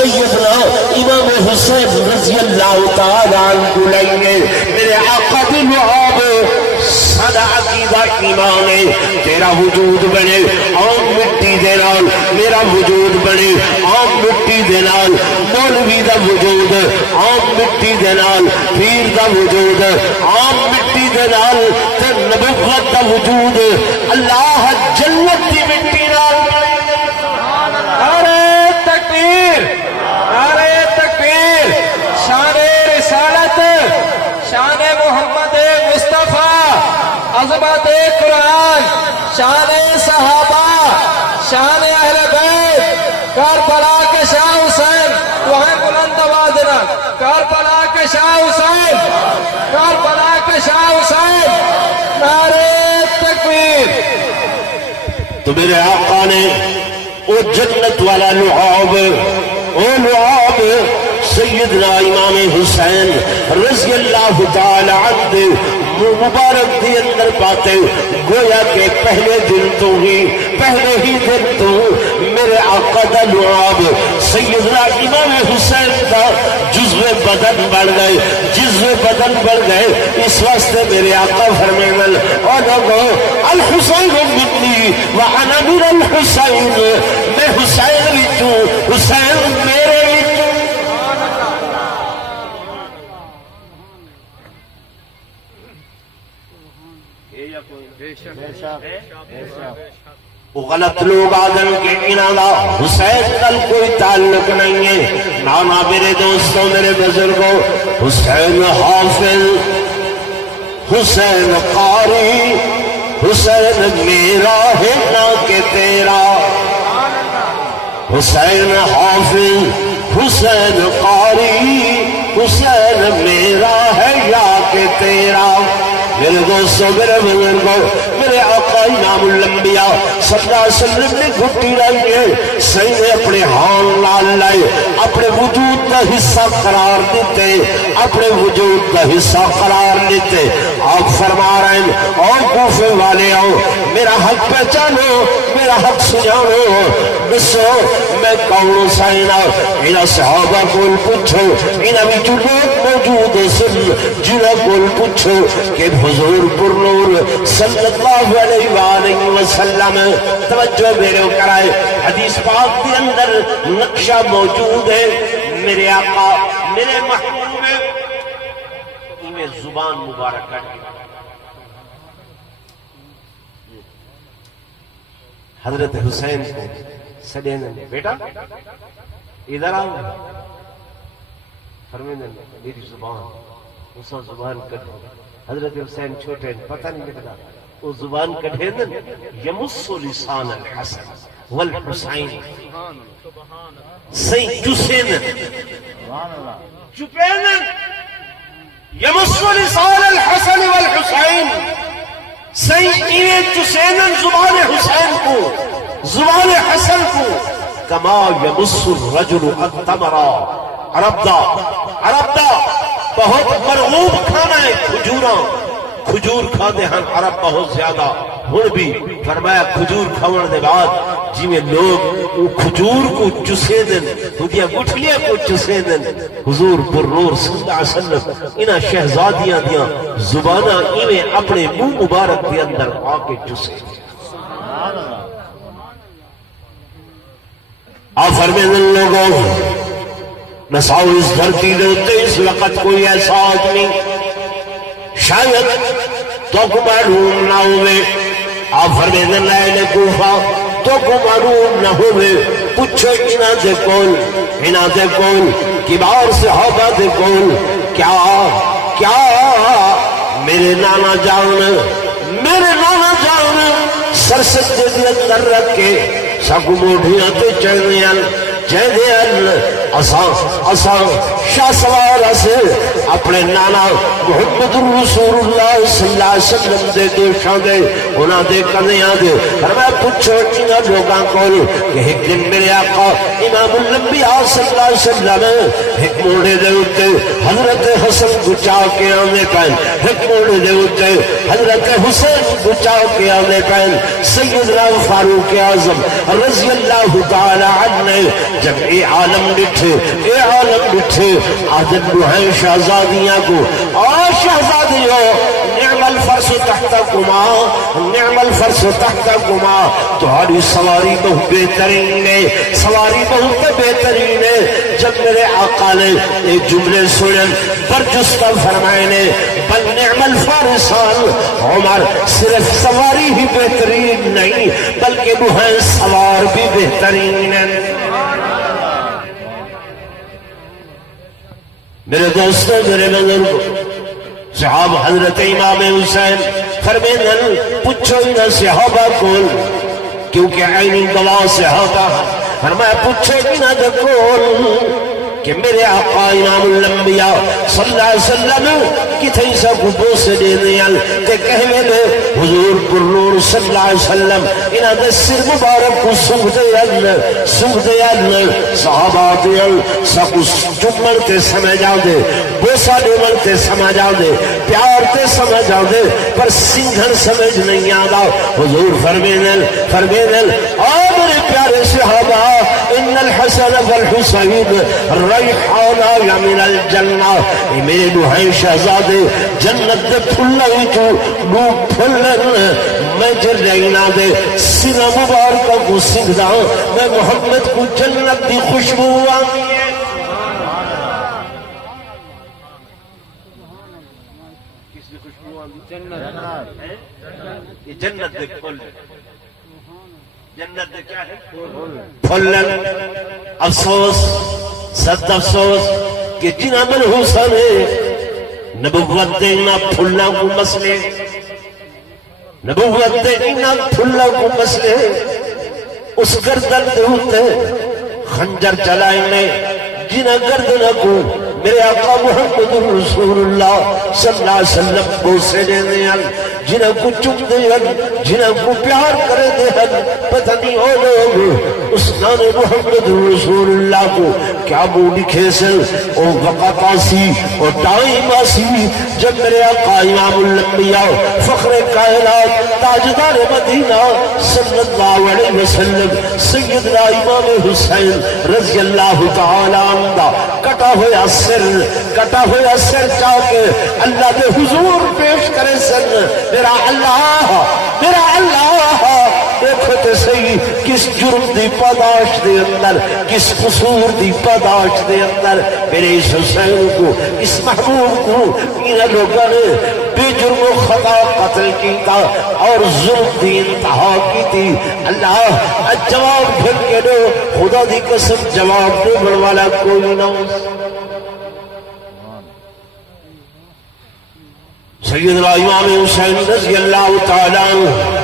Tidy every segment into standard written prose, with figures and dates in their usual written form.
سیدنا امام حسین رضی اللہ تعالیٰ عنہ لیں گے میرے آقا دی لعاب سادہ عقیدہ ایمان ہے تیرا وجود بنے عام مٹی دے نال میرا وجود بنے عام مٹی دے نال مولوی دا وجود عام مٹی دے نال پیر دا وجود عام مٹی دے نال تے نبوت دا وجود اللہ جنت دی مٹی نال نعرہ تکبیر نعرہ تکبیر شان رسالت شان محمد مصطفیٰ عظمت قرآن شان صحابہ شان اہل بیت کربلا کے شاہ حسین دعائیں بلند آوازنا کربلا کے شاہ حسین کربلا کے شاہ حسین نعرہ تکبیر تو میرے آقا نے او جنت والا لعاب او لعاب سیدنا امام حسین رضی اللہ تعالی عنہ مبارک دی اندر پاتے گویا کہ پہلے دن تو میرے آقا دا لعاب سیدنا امام حسین دا جزو بدن بڑھ گئے اس واسطے میرے آقا فرمائیں اور لوگوں الحسین منی وانا من الحسین میں حسین وچوں حسین میرے وچوں وہ غلط لوگ آدم کے انہا حسین کل کوئی تعلق نہیں ہے نانا میرے دوستوں میرے بزرگوں حسین حافظ حسین قاری حسین میرا ہے نہ کہ تیرا حسین حافظ حسین قاری حسین میرا ہے یا کہ تیرا میرے دوستو میرے بزرگوں میرے آقا امام الانبیاء صلی اللہ علیہ وسلم نے گھٹی رہی صحیح نے اپنے ہان لال لائے اپنے وجود کا حصہ قرار دیتے اپنے وجود کا حصہ قرار دیتے آپ فرما رہے ہیں اور کوفے والے آؤ میرا حق پہچانو میرا حق سجانو بسو میں کون سائنہ انہا صحابہ کول پوچھو انہا بھی جو لوگ موجود سن جنہا کول پوچھو کہ حضور پر نور صلی اللہ علیہ وآلہ وسلم توجہ میرے کرائے حدیث پاک کے اندر نقشہ موجود ہے میرے آقا میرے محبوب میں زبان مبارک ہے حضرت حسین کو سڈین بیٹا ادھر آؤ فرمینے میری زبان اسا زبان کٹھو حضرت حسین چھوٹے پتہ نہیں لگتا وہ زبان کٹھے دن یمس لسان الحسن والحسین سی جسین چپین یمس لسان الحسن والحسین سی ایوے جسین زبان حسین کو زبان حسن کو کما یمس الرجل التمرا عرب دا بہت مرغوب کھانا ہے کھجور کھاتے ہیں عرب بہت زیادہ ہن بھی فرمایا کھجور کھاون دے بعد جی میں لوگ وہ کھجور کو چسے دن دیا گٹھلیاں کو چسے دن حضور پر نور صلی اللہ علیہ وسلم انہا شہزادیاں دیاں زبانہ انہیں اپنے منہ مبارک کے اندر آ کے چسے آپ فرمائیں لوگوں نساؤ اس دھرتی دیتے اس وقت کوئی ایسا آدمی شاید تو کو معلوم نہ ہوئے آپ فرمائیں لائن کوفہ تو کو معلوم نہ ہوئے پوچھو انہاں دے کون کبار صحابہ دے کون کیا میرے نانا جان سرسجدے دے اندر رکھ کے ساکو موڑیاں تے چہنے اساں شاہ سوار سے اپنے نانا محمد رسول اللہ صلی اللہ علیہ وسلم دے دوشاں دے انہاں دے کنیاں دے اور میں پوچھو انہاں لوگاں کول کہ ایک دن میرے آقا امام الانبیاء صلی اللہ علیہ وسلم ایک موڑے دے اتے حضرت حسن گچا کے آنے پہن ایک موڑے دے اتے حضرت حسین گچا کے آنے پہن سیدنا فاروق اعظم رضی اللہ تعالی عنہ جب اے عالم ڈٹھے آدم ہے شہزادیاں کو اور شہزادیوں نعم الفرس تحتکما تمہاری سواری بہت بہترین ہے سواری بہت بہترین ہے جب میرے آقا نے ایک جملے سنن برجستہ فرمائے نے بل نعم الفارسان عمر صرف سواری ہی بہترین نہیں بلکہ وہ ہیں سوار بھی بہترین ہے میرے دوستوں میرے بزرگوں صحاب حضرت امام حسین فرمائیں پوچھو ہی نہ صحابہ کول کیونکہ عینی گواہ صحابہ فرمایا پوچھو ہی نہ کول کہ میرے آقا امام الانبیاء صلی اللہ علیہ وسلم کتھیں سا کو بوسے دے دیال کہ کہوے دے حضور پرنور صلی اللہ علیہ وسلم انہاں دے سر مبارک کو سنگ دے اللہ صحابہ دیال سا کو چمڑ تے سمجھا دے بوسا دے ملتے سمجھا دے پیار تے سمجھا دے پر سنگھن سمجھ نہیں آدھا حضور فرمینل میرے پیارے صحابہ ان الحسن والحسین ریحانا یا من الجنہ میرے دوہائیں شہزادے جنت دے پھلنے تو نو پھلن میں جرائنا دے سنہ مبارکہ کو سنگ دا میں محمد کو جنت دی خوشبو آگی ہے کس دی خوشبو آگی یہ جنت دے پھل جنت دے کیا ہے پھلن افسوس سخت افسوس کہ جنہ منحوسن ہے نبوت دینا پھلنا کو مسئلے نبوت دینا پھلنا کو مسئلے اس گردن دے ہوتے خنجر چلائیں جنہ گردن کو میرے آقا محمد رسول اللہ صلی اللہ علیہ وسلم بوسے دے دیں جنہ کو چک دے جنہ کو پیار کرے دے پتہ نہیں ہو لوگ اس نان محمد رسول اللہ کو کیا بو لکھے سے او وقت آسی او ٹائم آسی جب میرے آقا امام الانبیاء فخر کائنات تاجدار مدینہ صلی اللہ علیہ وسلم سیدنا امام حسین رضی اللہ تعالیٰ عنہ کٹا ہویا سر چاہ کے اللہ دے حضور پیش کرے سن میرا اللہ دیکھو تے صحیح کس جرم دی پاداش دے اندر کس قصور دی پاداش دے اندر میرے اس حسین کو اس محبوب کو انہاں لوگوں نے بے جرم و خطا قتل کی تھا اور ظلم دی انتہا کی تھی اللہ جواب پھر کے دو خدا دی قسم جواب دے والا کوئی نہ سیدنا امام حسین رضی اللہ تعالیٰ عنہ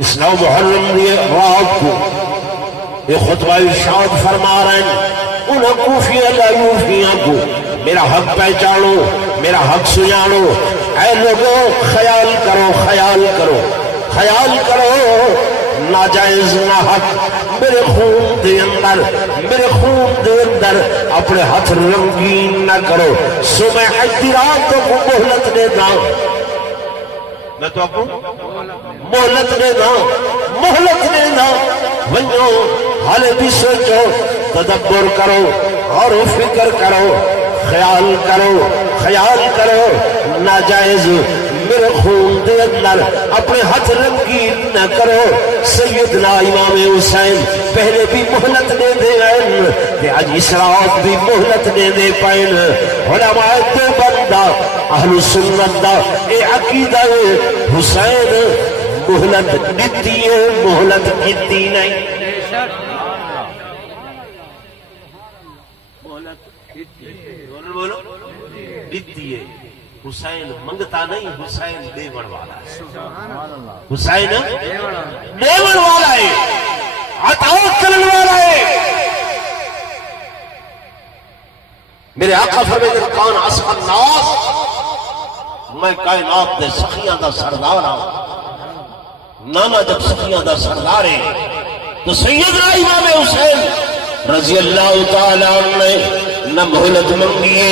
اسلام محرم دیئے رات کو یہ خطبہ ارشاد فرما رہے ہیں انہاں کوفیہ لا یوفیاں کو میرا حق پہچانو میرا حق سجانو اے لوگوں خیال کرو ناجائز نہ حق میرے خون دے اندر اپنے ہاتھ رنگین نہ کرو صبح حجی راتوں کو مہلت دے دا میں تو آپ کو مہلت دے دا ونجو حالے بھی سوچو تدبر کرو اور فکر کرو خیال کرو ناجائز میرے خون دے اندر اپنے ہاتھ رنگین نہ کرو سیدنا امام حسین پہلے بھی مہلت دے دے آج اس رات بھی مہلت دے پائن علماء دے بندہ اہل سنت دا اے عقیدہ حسین مہلت دیتی ہے مہلت دیتی نہیں بولو دیتی ہے حسین منگتا نہیں حسین دیوڑ والا ہے حسین دیوڑ والا ہے عطا کرن والا ہے میرے آقا فرمائے کون اصف الناس میں کائنات دے سخیاں دا سردار ہوں نانا جب سخیاں دا سردار ہے تو سیدنا امام حسین رضی اللہ تعالیٰ عنہ نہ مہلت منگیے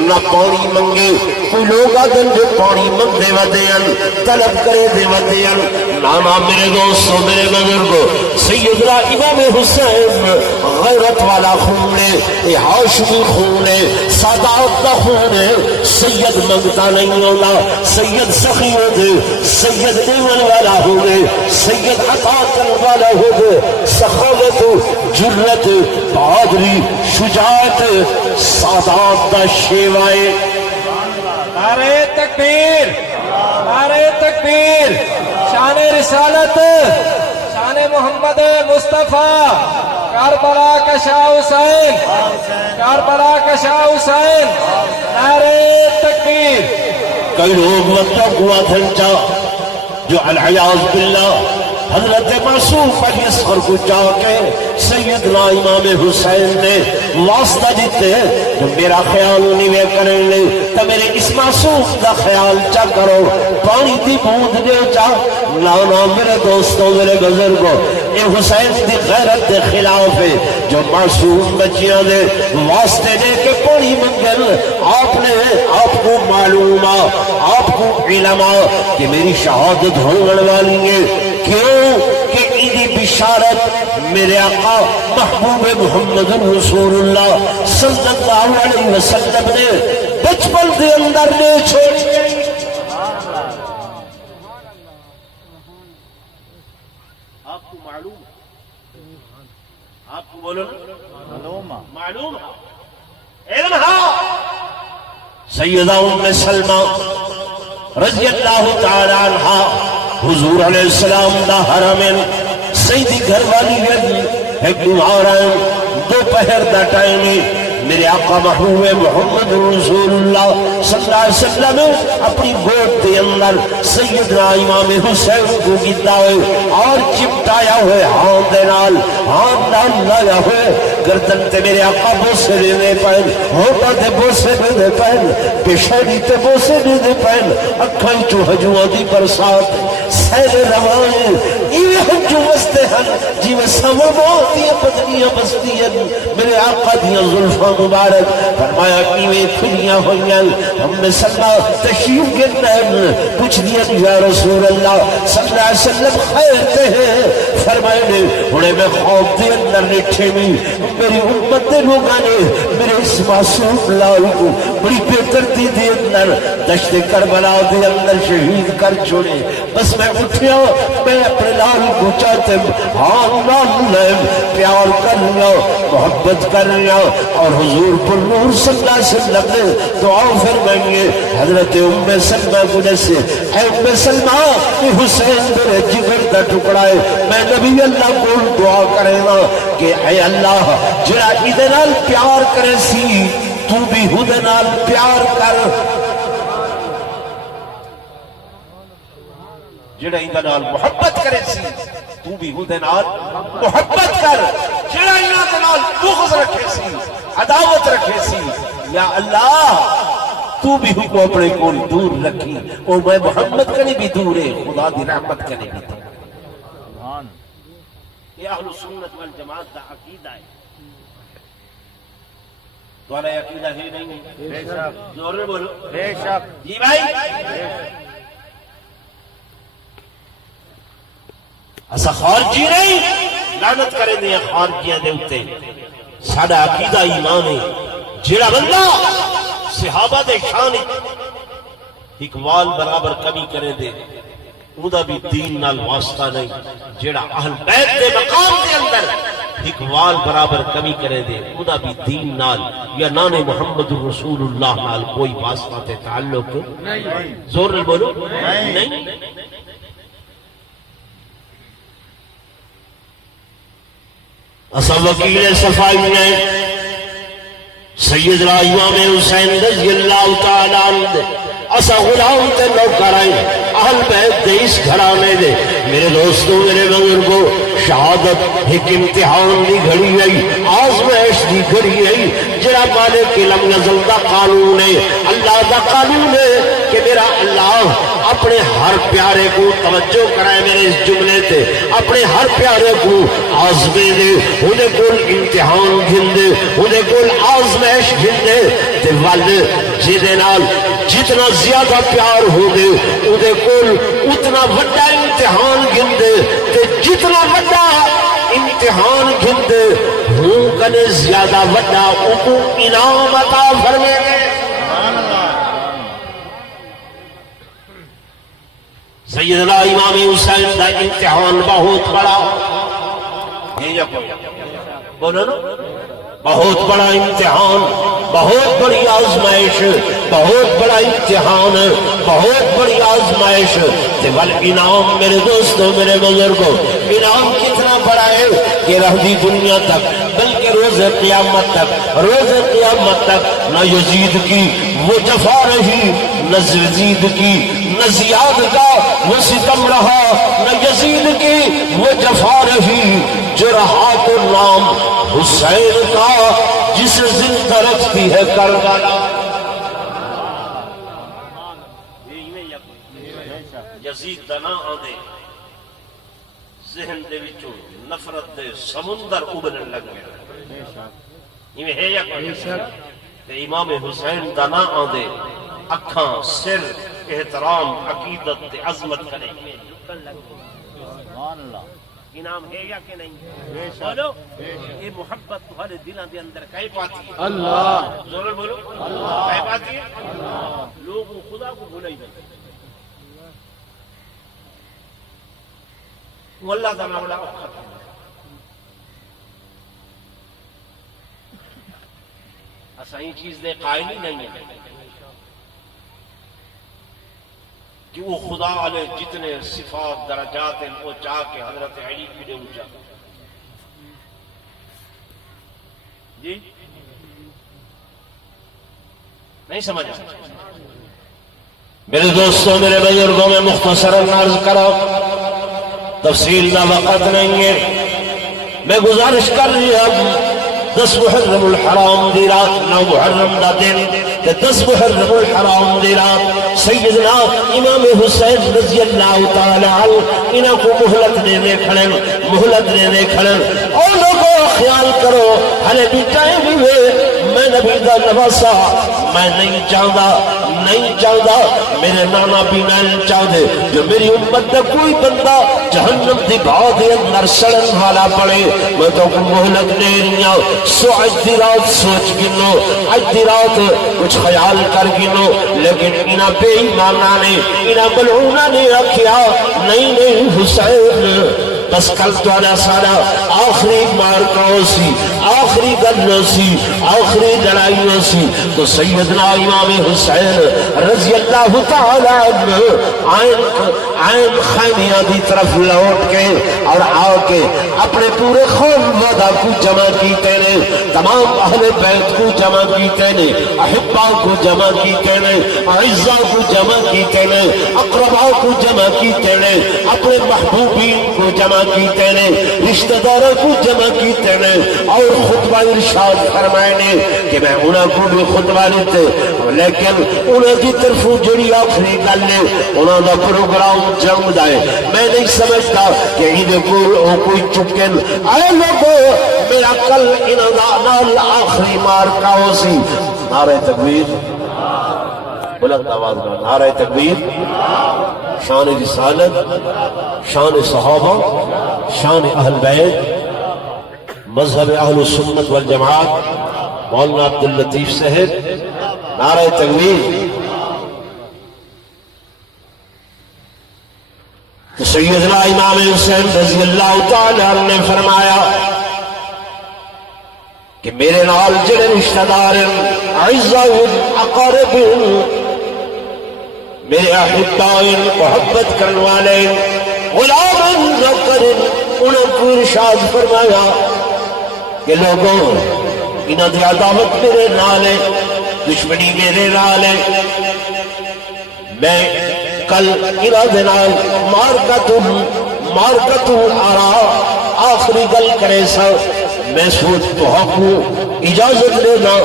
نہ پانی منگے کوئی لوگ آدن جو پانی منگے ودیاں طلب کرے دے ودیاں نانا میرے دوستو میرے بزرگو سیدنا امام حسین غیرت والا خون ہے یہ ہاشمی خون ہے سادات کا خون ہے سید منگتا نہیں ہوگا سید سخی ہو دے سید دیون والا ہو گے سید عطا کرنے والا ہو گے سخاوت جرت بہادری شجاعت سادات کا شیوائے نعرہ تکبیر نعرہ تکبیر شان رسالت شان محمد مصطفیٰ کربلا کا شاہ حسین کربلا کا شاہ حسین نعرہ تکبیر کئی لوگ وقت ہوا دھنچا جو العیاذ باللہ حضرت معصوم علی اصغر کو جا کے سیدنا امام حسین نے واسطہ دیتے جو میرا خیال نہیں میں کریں لے تو میرے اس معصوم کا خیال چا کرو پانی دی بوند دے چا نا میرے دوستوں میرے بزرگوں یہ حسین دی غیرت دے خلاف ہے جو معصوم بچیاں دے واسطے دے کے پانی منگل آپ کو معلوم آپ کو علم کہ میری شہادت ہونے والی ہے کیوں کہ ایدی بشارت میرے آقا محبوب محمد رسول اللہ صلی اللہ علیہ وسلم نے بچپن دے اندر نے چھوڑی گئی آپ کو معلوم آپ کو بولو معلوم علم ہاں سیدہ ام سلمہ رضی اللہ تعالی عنہ حضور علیہ السلام دا حرمین سیدی گھر والی گھر ایک دواران دوپہر دا ٹائمی میرے آقا محبوب محمد رسول اللہ صلی اللہ علیہ وسلم اپنی گوٹ دے اندر سیدنا امام حسین کو گیتا ہوئے اور چپٹایا ہوئے ہاتھ دے نال ہاتھ نال لایا ہوئے گردن تے میرے آقا بوسے دینے پہن ہوتا تے بوسے دینے پہن پیشانی تے بوسے دینے پہن اکھائی چو حجوہ دی برسات سیل روائے ایوے ہم جو بستے ہیں جیوے سمر بہتیاں پتنیاں بستی ہیں میرے آقا دیا ظلفہ مبارک فرمایا کیوے کھلیاں ہوئیاں ہم نے صلی تشریف کے نام کچھ دیا یا رسول اللہ صلی اللہ علیہ وسلم خیر تے ہیں فرمائے نے انہیں میں خوف دے اندر نٹھے میں میری امت دے لوگاں نے میرے اس معصوم لال کو بڑی بہترتی دے اندر دشت کربلا دے اندر شہید کر چھوڑے بس میں اٹھیا میں اپنے لال کو چاہتے ہاں لال لائم پیار کر لیا محبت کر لیا اور حضور پر نور صلی اللہ علیہ وسلم نے دعا فرمائیے حضرت ام سلمہ کو جیسے اے ام سلمہ یہ حسین میرے جگر دا ٹکڑا ہے میں نبی اللہ کو دعا کرے گا کہ اے اللہ جڑا ادنال پیار کرے سی تو بھی ہدنال پیار کر جڑا ادنال محبت کرے سی تو بھی ہدنال محبت کر جڑا ادنال بغض رکھے سی عداوت رکھے سی یا اللہ تو بھی حکم اپنے کو دور رکھی اور میں محمد کنے بھی دور ہے خدا دی رحمت کنے بھی دور یہ اہل سنت والجماعت دا عقیدہ ہے تمہارا عقیدہ ہے نہیں بے شک زور میں بولو بے شک جی بھائی ایسا خارجی نہیں لعنت کریں دے خارجیاں دے اتے ساڑھا عقیدہ ایمان ہے جڑا بندہ صحابہ دے شان اقوال برابر کمی کرے دے اودا بھی دین نال واسطہ نہیں جڑا اہل بیت دے مقام دے اندر اقوال برابر کمی کرے دے اودا بھی دین نال یا نان محمد رسول اللہ نال کوئی واسطہ تے تعلق نہیں زور نال بولو نہیں اسا وکیل صفائی نے سیدنا امام حسین رضی اللہ تعالی عنہ اسا غلام تے نوکر آئیں اہل بیت دے اس گھرانے دے میرے دوستوں میرے بزرگوں شہادت ایک امتحان دی گھڑی آئی آزمائش دی گھڑی آئی جڑا مالک علم نزل دا قانون ہے اللہ دا قانون ہے کہ میرا اللہ اپنے ہر پیارے کو توجہ کرائے میرے اس جملے تے اپنے ہر پیارے کو آزمے دے انہیں کول امتحان گھندے انہیں کول آزمائش گھندے تے والے جیدے نال جتنا زیادہ پیار ہو دے انہیں کول اتنا وڈا امتحان گھندے تے جتنا وڈا امتحان گھندے ہوں کنے زیادہ وڈا اوکو انعام عطا فرمے گے سیدنا امام حسین دا امتحان بہت بڑا بولو نا بہت بڑا امتحان بہت بڑی آزمائش بہت بڑا امتحان بہت بڑی آزمائش انعام میرے دوستوں میرے بزرگوں انعام کتنا بڑا ہے کہ رہ دی دنیا تک بلکہ روز قیامت تک نہ یزید کی وہ جفا رہی نہ یزید کی نہ زیاد کا وہ ستم رہا نہ یزید کی وہ جفا رہی جو رہا تو نام حسین کا جس زندہ رکھتی ہے کربلا یزید دا نہ آدھے ذہن دے وچوں نفرت دے سمندر ابلن لگ گئے یہ ہے یا کوئی کہ امام حسین دا نہ آدھے اکھاں سر احترام عقیدت تے عظمت کرے انعام ہے یا کہ نہیں بولو یہ محبت تمہارے دلوں کے اندر کہیں پاتی ہے اللہ ضرور بولو کہیں پاتی ہے لوگ خدا کو بھولا ہی نہیں وہ اللہ کا معاملہ ایسا ہی چیز دے قائل ہی نہیں ہے کہ وہ خدا علیہ جتنے صفات درجات ہیں وہ چاہ کے حضرت علی کی دے اونچا جی نہیں سمجھا میرے دوستوں میرے بزرگوں میں مختصراً عرض کرو تفصیل کا وقت نہیں ہے میں گزارش کر رہا ہوں 10 محرم الحرام دی رات 9 محرم دا دن 10 محرم الحرام دی رات سیدنا امام حسین رضی اللہ تعالی عنہ انہوں کو مہلت دینے کھڑن اور لوگوں خیال کرو ہلے بھی ٹائم بھی ہوئے میں نبی دا نواسا میں نہیں چاہتا میرے نانا بھی نہیں چاہتے جو میری امت دا کوئی بندہ جہنم دی بھاؤ دے اندر سڑن والا پڑے میں تو کو مہلت دے رہی ہوں سو آج دی رات سوچ گنو آج دی رات کچھ خیال کر گنو لیکن انہاں بے ایمانہ نے انہاں ملعونہ نے رکھیا نہیں حسین بس کل توانا سارا آخری مارکاؤں سی آخری گلوں سی آخری لڑائیوں سی تو سیدنا امام حسین رضی اللہ تعالیٰ عنہ آئین خیمیہ دی طرف لوٹ کے اور آ کے اپنے پورے خانوادہ کو جمع کیتے نے تمام اہل بیت کو جمع کیتے نے احبا کو جمع کیتے نے اعزا کو جمع کیتے نے اقربا کو جمع کیتے نے اپنے محبوبین کو جمع کیتے نے رشتہ داروں کو جمع کیتے نے اور خطبہ ارشاد فرمائے نے کہ میں انہاں کو بھی خطبہ دیتے لیکن انہاں کی طرف جڑی آخری گل ہے انہاں دا پروگرام جم دائے میں نہیں سمجھتا کہ انہیں کوئی چکن اے لوگو میرا کل انہاں دا نال آخری مارکا ہو سی نعرہ تکبیر بلند آواز میں نعرہ تکبیر شان رسالت شان صحابہ شان اہل بیت مذہب اہل سنت والجماعت مولانا عبداللطیف صاحب نعرہ تکبیر سیدنا امام حسین رضی اللہ تعالی عنہ نے فرمایا کہ میرے نال جڑے رشتہ دار اعزاء اقارب میرے احباء محبت کرنے والے غلام ذکر انہوں کو ارشاد فرمایا کہ لوگوں انہوں دی عداوت میرے نال ہے دشمنی میرے نال ہے میں کل ارادے نال مارکتو آرا آخری گل کرے سا میں سوچ تو کو اجازت دینا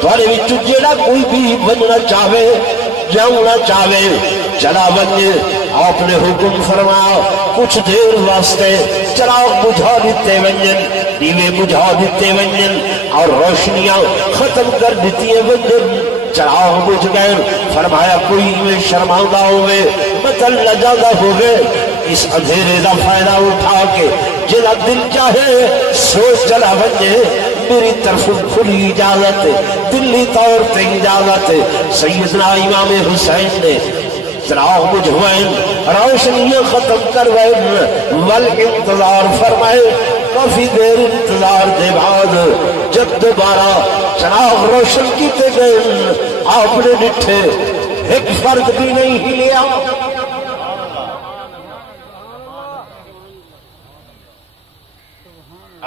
تھوڑے وچ جیڑا کوئی بھی بننا چاہے جاؤنا چاہے چلا بنے آپ نے حکم فرمایا کچھ دیر واسطے چراغ بجھا دیتے ونجن دیوے بجھا دیتے ونجن اور روشنیاں ختم کر دیتی ونجن چراغ بجھ گئے فرمایا کوئی میں شرماندہ ہوئے مطل لجادہ ہوئے اس اندھیرے دا فائدہ اٹھا کے جنا دل چاہے سوچ چلا ونجے میری طرف کھلی اجازت دلی طور پہ اجازت سیدنا امام حسین نے چراغ بجھوائیں روشنیاں ختم کروائیں والانتظار فرمائے کافی دیر انتظار دے بعد جب دوبارہ چراغ روشن کیتے گئے آپ نے ڈٹھے ایک فرد بھی نہیں ہلیا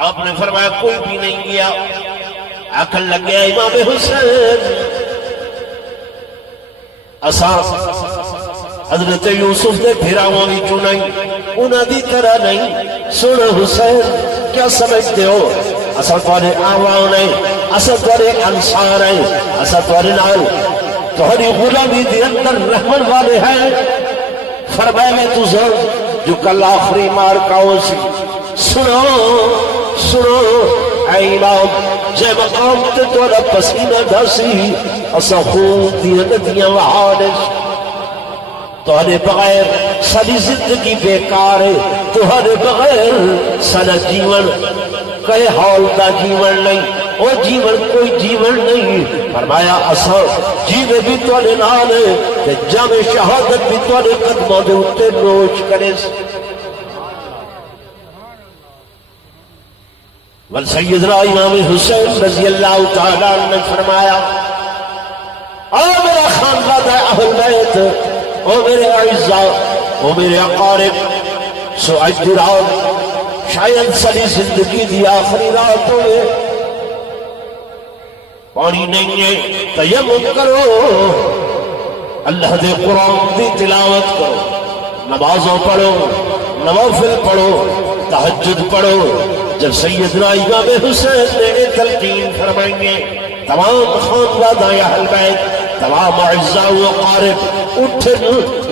آپ نے فرمایا کوئی بھی نہیں گیا آکھن لگ گیا امام حسین اساں حضرت یوسف نے پھراواں وچوں نہیں انہاں دی طرح نہیں سن حسین کیا سمجھتے ہو اساں تواڈے آواں نہیں اساں تواڈے انصار ہیں اساں تواڈے نال تہاڈی غلامی دے اندر رحمت والے ہیں فرمایا میں تجھے جو کل آخری مار کاؤ سی سنو اے امام جے مقام تے تورا پسینہ دھسی اساں خون دی ندیاں وہاڑش تہاڈے بغیر ساری زندگی بیکار ہے تہاڈے بغیر سارا جیون کئے حال دا جیون نہیں او جیون کوئی جیون نہیں فرمایا اساں جیوے بھی تہاڈے نال ہے تے جام شہادت بھی تہاڈے قدماں دے اوتے نوش کرے ول سیدنا امام حسین رضی اللہ تعالیٰ عنہ نے فرمایا اے میرا خاندان اہل بیت او میرے اعزاء او میرے اقارب سو اج رات شاید ساری زندگی دی آخری رات ہوئے پانی نہیں ہے تیمم کرو اللہ دے قرآن دی تلاوت کرو نمازوں پڑھو نوافل پڑھو تہجد پڑھو جب سیدنا امام حسین نے تلقین فرمائیں تمام خاندان اہل بیت تمام اعزاء و اقارب اٹھن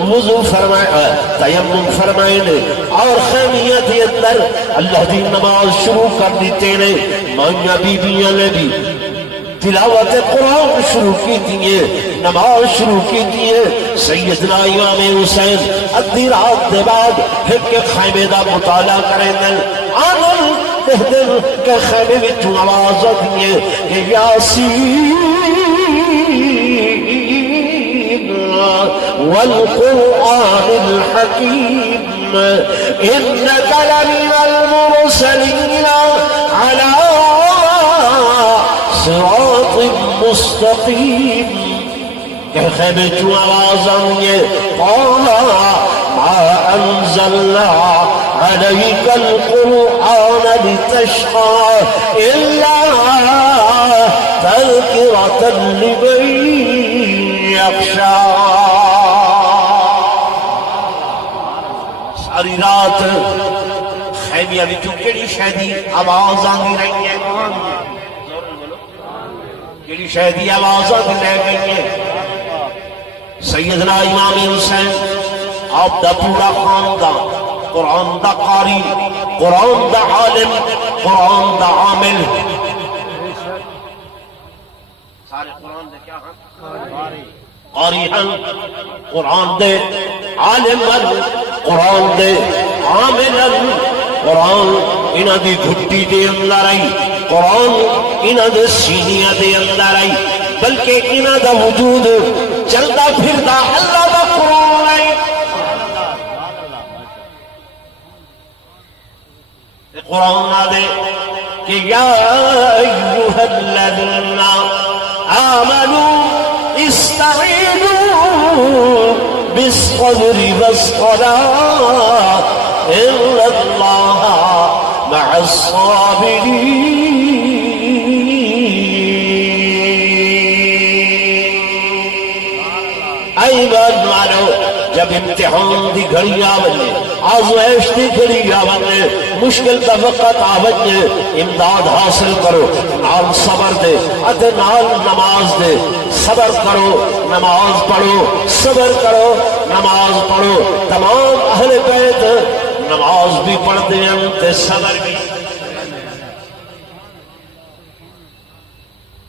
وضو فرمائیں تیمم فرمائیں اور خیمیہ کے اندر اللہ دی نماز شروع کر دیتے ہیں مائیاں بیویاں نے بھی تلاوت قرآن شروع کی دیئے نماز شروع کی دیئے سیدنا امام حسین ادھی رات دے بعد ایک خیمے دا مطالعہ کریں دل آنن دل کے خیمے میں جو آواز دیئے کہ یاسین والقرآن الحکیم انکا لمن المرسلین علی صراط مستقیم کہ خیمے جو آواز آئیے قولا ما انزلنا عليك القرآن لتشقى إلا تذكرة لمن يخشى ساری رات خیمیہ وچوں کیڑی شے دی آواز آندی رہی ہے کیڑی شے دی آواز آندی رہ گئی ہے سیدنا امام حسین آپ دا پورا خاندان قرآن دا قاری قرآن دا عالم قرآن دا عامل سارے قرآن دے کیا ہیں قاری ہیں قرآن دے عالم قرآن دے عامل قرآن انہاں دی گھٹی دے اندر آئی قرآن انہاں دے سینیاں دے اندر آئی بلکہ انہاں دا وجود چلتا پھرتا اللہ دا قرآن آئی قرآن آدھے کہ یا ایوہ الذین آمنوا استعینوا بالصبر والصلاة ان اللہ مع الصابرین ایمان مانو جب امتحان دی گھڑی آوے آزمائش دی کھڑی آونے مشکل کا وقت آونے امداد حاصل کرو نال صبر دے اتے نال نماز دے صبر کرو نماز پڑھو صبر کرو نماز پڑھو تمام اہل بیت نماز بھی پڑھتے ہیں تے صبر بھی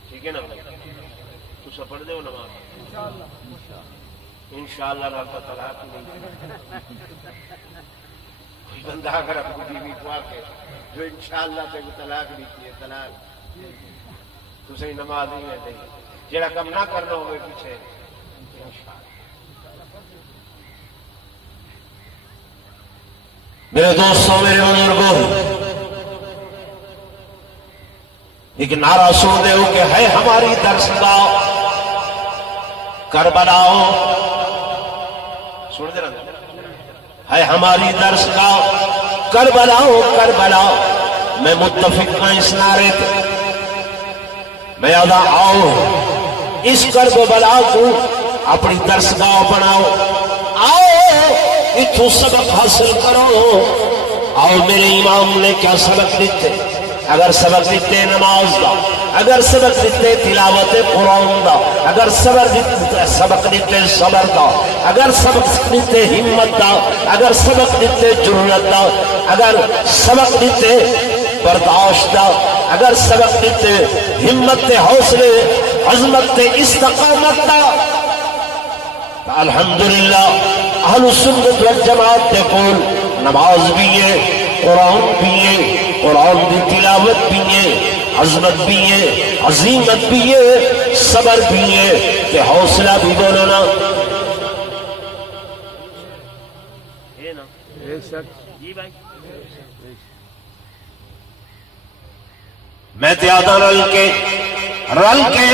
ٹھیک ہے نا تو سب پڑھ دے ہو نماز انشاءاللہ رب طلاق نہیں کوئی بندہ اگر اپنی بیوی کو آکے جو انشاءاللہ تے کو طلاق نہیں کیے طلاق تو صحیح نماز نہیں ہے دیں جیڑا کم نہ کرنا ہوئے پیچھے میرے دوستوں میرے بزرگوں ایک نعرہ سن دے ہو کہ ہے ہماری درسگاہ کربلاؤ سن دے رہا ہے ہماری درسگاہ کربلاؤ کربلا میں متفق ہوں اس نعرے پہ میں ادا آؤ اس کربلا کو اپنی درسگاہ بناؤ آؤ اتھو سبق حاصل کرو آؤ میرے امام نے کیا سبق دیتے اگر سبق دیتے نماز دا اگر سبق دیتے تلاوت قرآن دا اگر سبق دیتے صبر دا اگر سبق دیتے ہمت دا اگر سبق دیتے جرأت دا اگر سبق دیتے برداشت دا اگر سبق دیتے ہمت حوصلے عظمت استقامت دا الحمدللہ اہل سنت والجماعت کے قول نماز بھی ہے قرآن بھی ہے قرآن کی تلاوت بھی ہے عظمت بھی ہے عظیمت بھی ہے صبر بھی ہے کہ حوصلہ بھی بولو نا میں تیادہ رل کے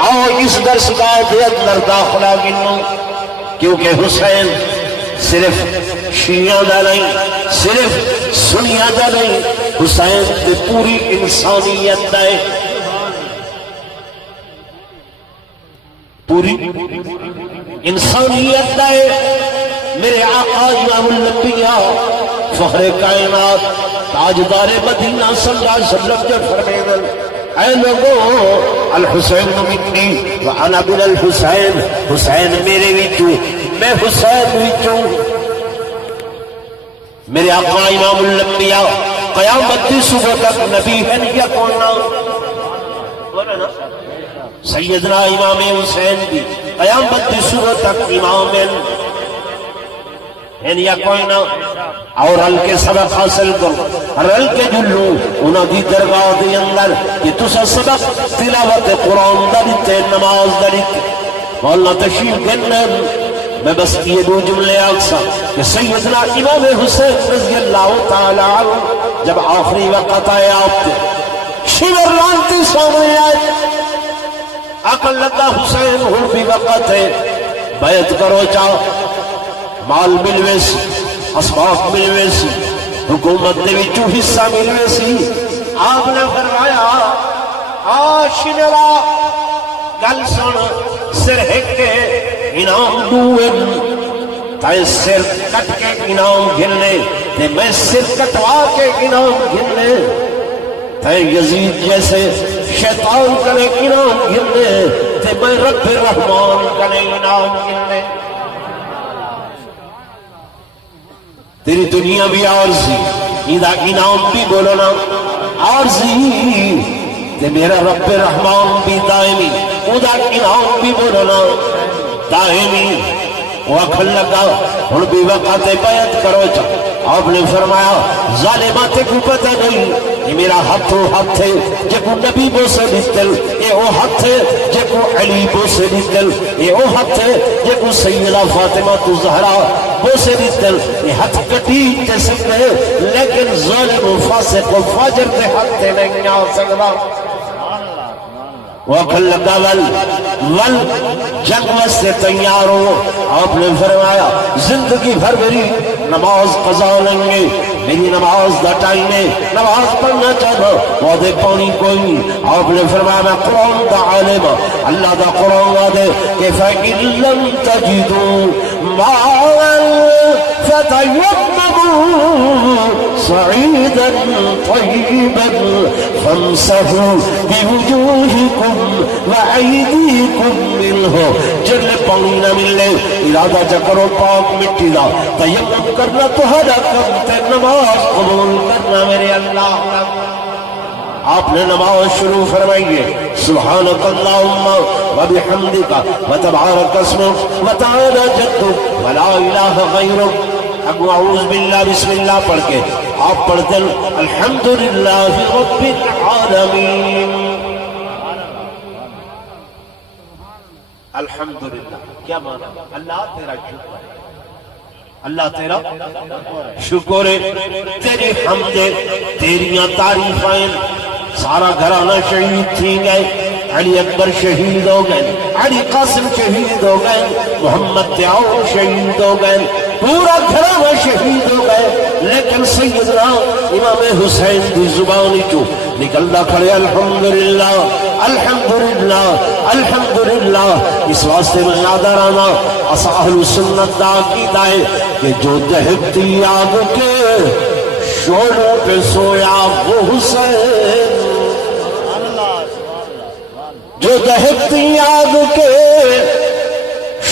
آؤ اس درسگاہ دے اندر داخلہ گنوں کیونکہ حسین صرف شیعہ دا نہیں صرف سنیہ دا نہیں حسین کی پوری انسانیت دا ہے پوری انسانیت دا ہے میرے آقا امام الانبیاء فخر کائنات تاجدار مدینہ صلی اللہ علیہ وسلم جو فرمائے اے لوگوں الحسین منی وانا من الحسین حسین میرے وچوں میں حسین وچوں میرے آقا امام الانبیاء قیامت کی صبح تک نبی ہے یا کون نہ سیدنا امام حسین بھی قیامت کی صبح تک امام ہے یا کوئی نہ اور رل کے سبق حاصل کرو رل کے جلو انہاں دی درگاہ دے اندر کہ تسا سبق تلاوت قرآن دریتے نماز دریتے مولا تشریف دینا میں بس یہ دو جملے آکسا کہ سیدنا امام حسین رضی اللہ تعالی عنہ جب آخری وقت آئے آپ کے شیور لانتی سامنے آئے عقل لگا حسین ہوں بھی وقت ہے بیعت کرو چاہو مال ملوے سی اسباب ملوے سی حکومت دے وچوں حصہ ملوے سی آپ نے فرمایا آشنرا گل سن سر ہک کے انعام دوئن تائے سر کٹ کے انعام گھلنے تے میں سر کٹوا کے انعام گھلنے تائے یزید جیسے شیطان کنے انعام گھلنے تے میں رب الرحمن کنے انعام گھلنے تیری دنیا بھی عارضی ایدہ انعام بھی بولو نا عارضی تے میرا رب الرحمن بھی دائمی ادا انعام بھی بولو نا دائمی وکھل لگا ہن بھی وقت بیعت کرو چا آپ نے فرمایا ظالمات کو پتہ نہیں یہ میرا ہاتھ ہے جے کو نبی بو سے دیتل یہ او ہاتھ ہے جے کو علی بو سے دیتل یہ او ہاتھ ہے جے کو سیدہ فاطمہ زہرا بو سے دیتل یہ ہاتھ کٹی تے سکتے لیکن ظالم و فاسق و فاجر تے ہاتھ تے نہیں آ سکتا وَقَلْ قَوَلْ وَلْ جنگ سے تیار ہو آپ نے فرمایا زندگی بھر بری نماز قضا لیں گے میری نماز دا ٹائم ہے، نماز پڑھنا چاہنا، وعدے پانی کوئی نہیں۔ آپ نے فرمایا میں قرآن دا عالم، اللہ دا قرآن وعدے کہ فَإِن لَّمْ تَجِدُوا مَاءً فَتَيَمَّمُوا صَعِيدًا طَيِّبًا فَامْسَحُوا بِوُجُوهِكُمْ وَأَيْدِيكُمْ مِنْهُ۔ جن پانی نہ ملے ارادہ چ کرو پاک مٹی دا، تیمم کرنا تہاڈا کم تے نماز قبول کرنا میرے اللہ۔ آپ نے نماز شروع فرمائیے، سبحانک اللہم وبحمدک وتبارک اسمک وتعالی جدک ولا الہ غیرک۔ اب اعوذ باللہ بسم اللہ پڑھ کے آپ پڑھتے ہیں الحمدللہ رب العالمین۔ الحمدللہ کیا معنی؟ اللہ تیرا شکر ہے، اللہ تیرا شکر ہے، تیری حمد ہے، تیریاں تعریفیں۔ سارا گھرانہ شہید تھی گئے، علی اکبر شہید ہو گئے، علی قاسم شہید ہو گئے، محمد تیاؤ شہید ہو گئے، پورا گھرانہ شہید ہو گئے، لیکن سیدنا امام حسین دی زبانی چو نکلنا کھڑے الحمدللہ الحمدللہ الحمدللہ۔ اس واسطے میں نادرانا اصحاب سنت دا عقیدہ ہے کہ جو دہتی آگ کے شعلوں پہ سویا وہ حسین، جو دہتی آگ کے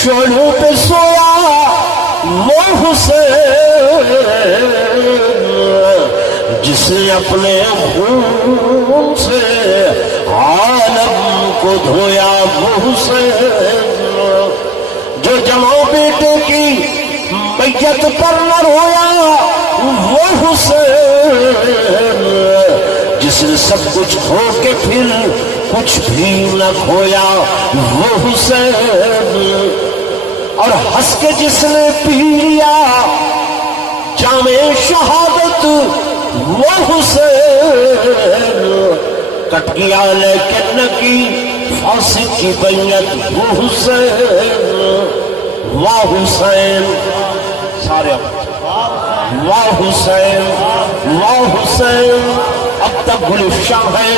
شعلوں پہ سویا وہ حسین، جس نے اپنے خون سے عالم کو دھویا وہ حسین، جو جمع بیٹے کی میت پر نہ رویا وہ حسین، جس نے سب کچھ کھو کے پھر کچھ بھی نہ کھویا وہ حسین، اور ہنس کے جس نے پی لیا جام شہادت وہ حسین، کٹ گیا لیکن نہ کی فاسق کی بیعت وہ حسین، واہ حسین، سارے واہ حسین واہ حسین۔ اب تک گلشن ہے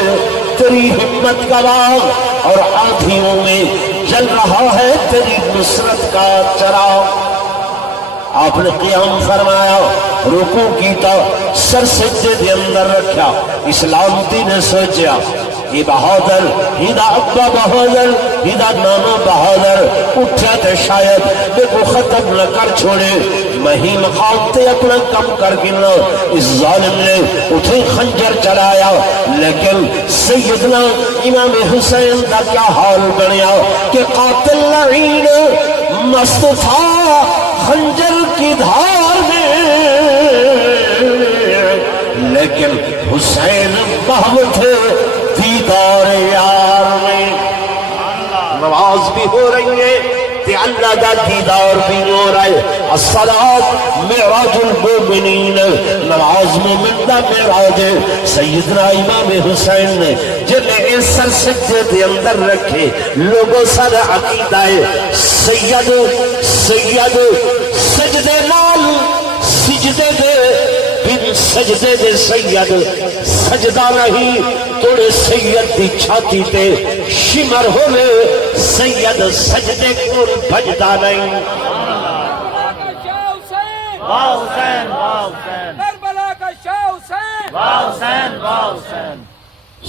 تیری ہمت کا راگ، اور آندھیوں میں جل رہا ہے تیری نصرت کا چراغ۔ آپ نے قیام فرمایا، رکوع کیتا، سر سجدے دے اندر رکھا، اسلام دی نے سوچیا یہ بہادر ہیدا ابا بہادر ہیدا نانا بہادر اٹھا تے شاید بے کو ختم نہ کر چھوڑے، میں ہی مقام تے اپنا کم کر گنا۔ اس ظالم نے اٹھے خنجر چلایا، لیکن سیدنا امام حسین دا کیا حال بنیا کہ قاتل لعین مست تھا خنجر کی دھار میں، لیکن حسین محو تھے دیدار یار میں۔ نماز بھی ہو رہی ہے تے اللہ دا دیدار بھی ہو رہا ہے۔ الصلاۃ معراج المومنین، نماز مومن دا معراج ہے۔ سیدنا امام حسین نے جنہیں اس سر سجدے دے اندر رکھے، لوگوں سر عقیدہ ہے سید سید سجدے نال سجدے دے بن سجدے دے سید سجدہ نہیں، توڑے سید دی چھاتی تے شمر ہوئے، سید سجدے کو بجدہ نہیں۔ واہ حسین واہ حسین، کربلا کا شاہ حسین، واہ حسین واہ حسین۔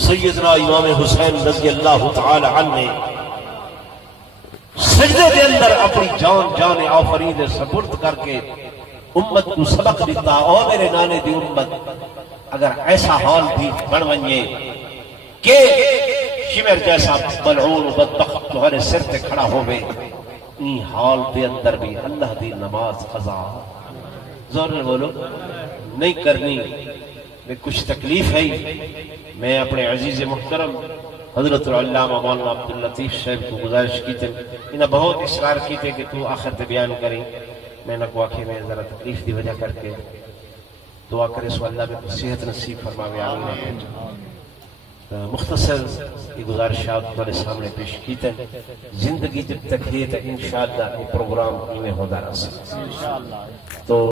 سیدنا امام حسین رضی اللہ تعالی عنہ نے سجدے دے اندر اپنی جان آفرید سپرد کر کے امت کو سبق دیتا، او میرے نانے دی امت اگر ایسا حال بھی بڑھ ونجے کہ شمر جیسا ملعون و بدبخت تمہارے سر تے کھڑا ہوئے، این حال دے اندر بھی اللہ دی نماز قضا زور نے بولو نہیں کرنی میں کچھ تکلیف ہے۔ میں اپنے عزیز محترم حضرت العلامہ مولانا عبداللطیف صاحب کو گزارش کی تھی، انہیں بہت اصرار کی تھی کہ تو آخر تے بیان کریں، میں نے کو آخر میں ذرا تکلیف دی وجہ کر کے دعا کرے سو اللہ میں صحت نصیب فرماوے آمین۔ مختصر یہ گزارشات تمہارے سامنے پیش کی تھے، زندگی جب تک ہے تو انشاءاللہ یہ پروگرام میں ہوتا رہا۔ تو